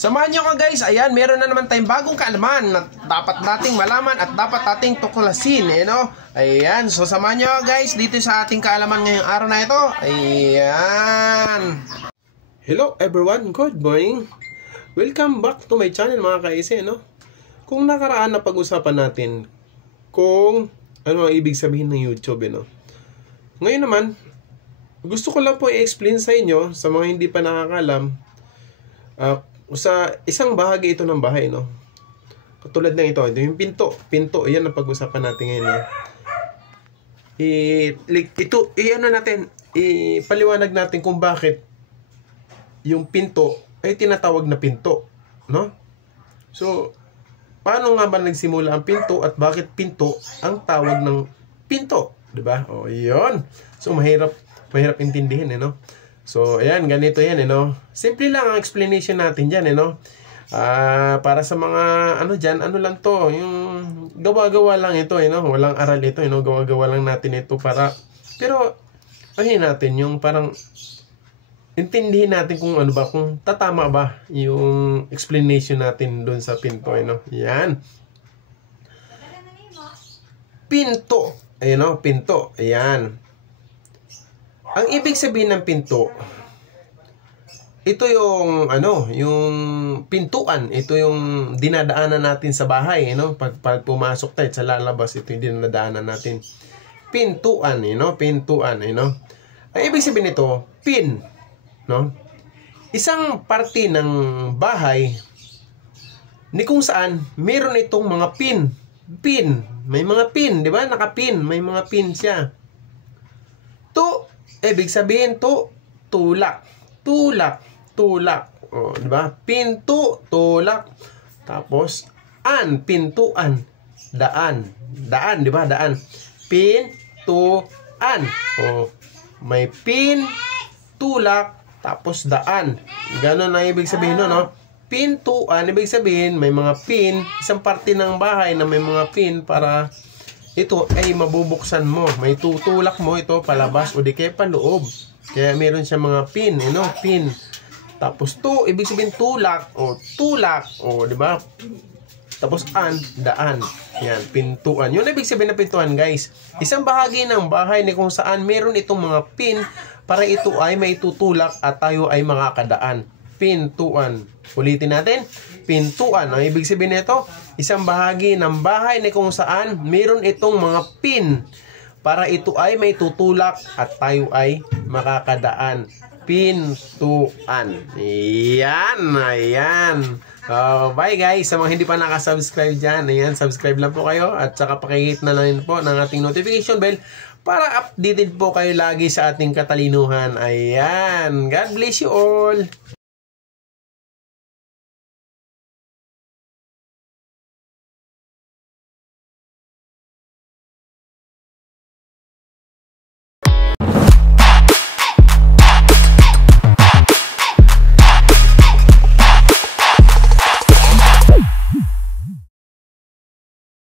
Samahan nyo ko guys, ayan, meron na naman tayong bagong kaalaman na dapat nating malaman at dapat nating tuklasin, no? Ayan, so samahan nyo guys dito sa ating kaalaman ngayong araw na ito. Ayan. Hello everyone, good morning. Welcome back to my channel mga kaise, no? Kung nakaraan na pag-usapan natin kung ano ang ibig sabihin ng YouTube, no? Ngayon naman, gusto ko lang po i-explain sa inyo, sa mga hindi pa nakakalam, sa isang bahagi ito ng bahay, no? Katulad ng ito yung pinto. Pinto, yan ang pag-usapan natin ngayon, no? Ipaliwanag natin kung bakit yung pinto ay tinatawag na pinto, no? So, paano nga ba nagsimula ang pinto at bakit pinto ang tawag ng pinto, 'di ba? O, 'yon. So, mahirap intindihin, no? So, ayan, ganito yan, no? Simple lang ang explanation natin dyan, no? Para sa mga, ano dyan, ano lang to, yung gawa-gawa lang ito, no? Walang aral ito, no? Gawa-gawa lang natin ito para, pero, ano natin, yung parang, intindihin natin kung ano ba, kung tatama ba yung explanation natin doon sa pinto, no? Yan. Pinto. Ayan, no? Pinto. Ayan. Ang ibig sabihin ng pinto, ito yung ano, yung pintuan, ito yung dinadaanan natin sa bahay, no? Pag pumasok tayo sa lalabas, ito yung dinadaanan natin. Pintuan, no? Pintuan, no? Ang ibig sabihin nito, pin, no? Isang parte ng bahay ni kung saan meron itong mga pin. Pin, may mga pin, di ba? Nakapin, may mga pin siya. Ibig sabihin to, tulak. Tulak. Tulak. O, di ba? Pinto, tulak. Tapos, pintuan. Daan. Daan, di ba? Daan. Pintuan. O, may pin, tulak, tapos daan. Ganon ang ibig sabihin, no? Pintuan, ibig sabihin, may mga pin. Isang parte ng bahay na may mga pin para ito ay mabubuksan mo. May tutulak mo ito palabas o di kaya paloob. Kaya meron siya mga pin, no? Pin. Tapos ibig sabihin tulak o di ba? Tapos daan. Yan, pintuan. Yun ibig sabihin ng pintuan, guys. Isang bahagi ng bahay ni kung saan meron itong mga pin para ito ay may tutulak at tayo ay makakadaan. Pintuan. Ulitin natin. Pintuan. Ang ibig sabihin nito, isang bahagi ng bahay na kung saan meron itong mga pin para ito ay may tutulak at tayo ay makakadaan. Pintuan. Ayan. Ayan. Bye guys. Sa mga hindi pa nakasubscribe dyan, ayan, subscribe lang po kayo at saka pakihit na lang po ng ating notification bell para updated po kayo lagi sa ating katalinuhan. Ayan. God bless you all.